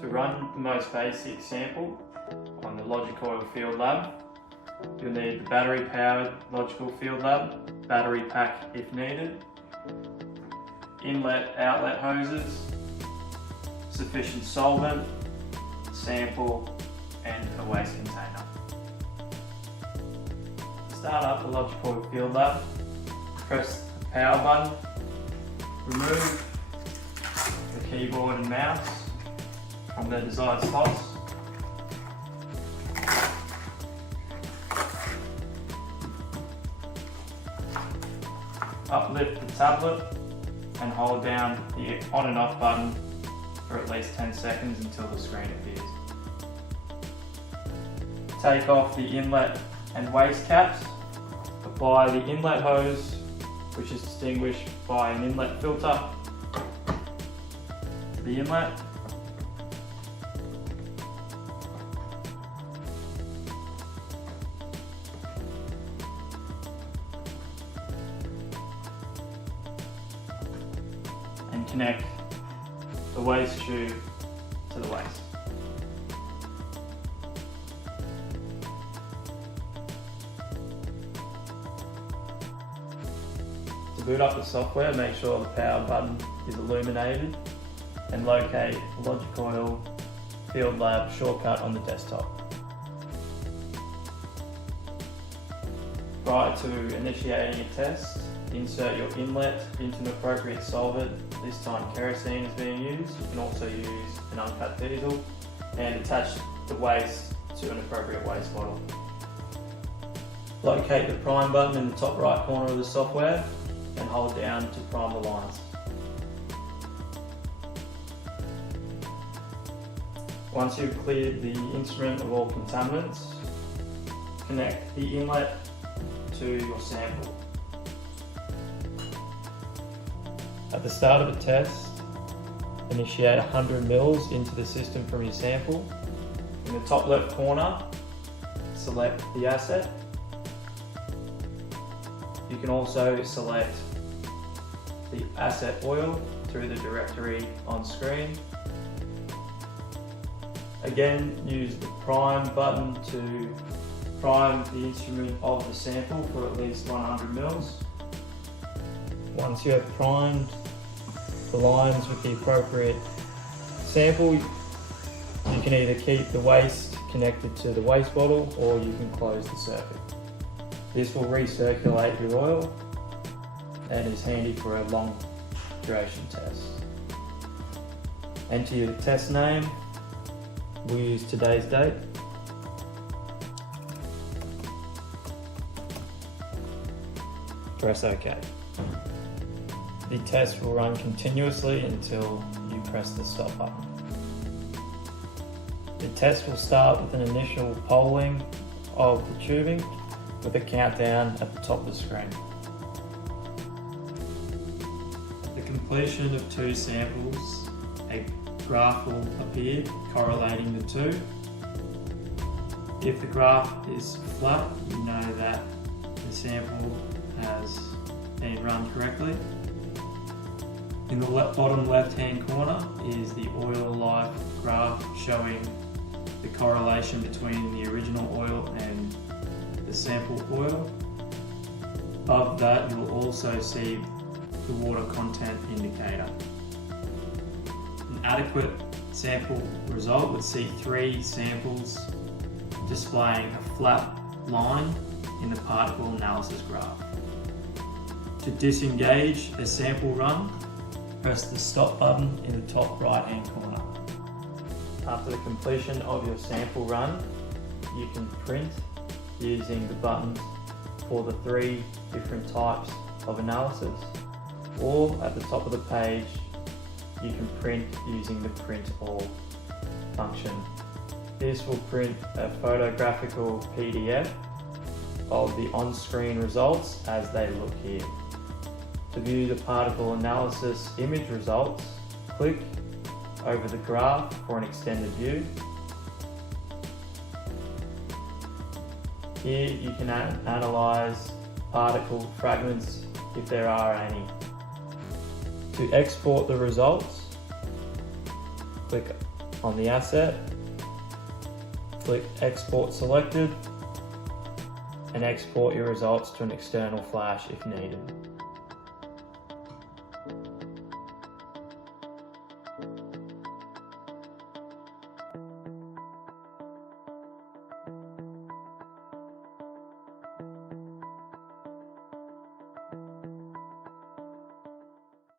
To run the most basic sample on the LogicOil Field Lab, you'll need the battery-powered Logical Field Lab, battery pack if needed, inlet-outlet hoses, sufficient solvent, sample, and a waste container. To start up the LogicOil Field Lab, press the power button, remove the keyboard and mouse from their desired slots. Uplift the tablet and hold down the on and off button for at least 10 seconds until the screen appears. Take off the inlet and waste caps. Apply the inlet hose, which is distinguished by an inlet filter, to the inlet. And connect the waste tube to the waste. To boot up the software, make sure the power button is illuminated and locate the LogicOil Field Lab shortcut on the desktop. Prior to initiating a test, insert your inlet into an appropriate solvent. This time kerosene is being used. You can also use an uncut diesel, and attach the waste to an appropriate waste bottle. Locate the prime button in the top right corner of the software and hold down to prime the lines. Once you've cleared the instrument of all contaminants, connect the inlet to your sample. At the start of the test, initiate 100 mL into the system from your sample. In the top left corner, select the asset. You can also select the asset oil through the directory on screen. Again, use the prime button to prime the instrument of the sample for at least 100 mL. Once you have primed the lines with the appropriate sample, you can either keep the waste connected to the waste bottle or you can close the circuit. This will recirculate your oil and is handy for a long duration test. Enter your test name. We'll use today's date. Press OK. The test will run continuously until you press the stop button. The test will start with an initial polling of the tubing with a countdown at the top of the screen. At the completion of 2 samples, a graph will appear correlating the two. If the graph is flat, you know that the sample has been run correctly. In the bottom left-hand corner is the oil life graph showing the correlation between the original oil and the sample oil. Above that, you will also see the water content indicator. An adequate sample result would see 3 samples displaying a flat line in the particle analysis graph. To disengage a sample run, press the stop button in the top right hand corner. After the completion of your sample run, you can print using the buttons for the 3 different types of analysis, or at the top of the page you can print using the print all function. This will print a photographical PDF of the on-screen results as they look here. To view the particle analysis image results, click over the graph for an extended view. Here you can analyze particle fragments if there are any. To export the results, click on the asset, click Export Selected, and export your results to an external flash if needed.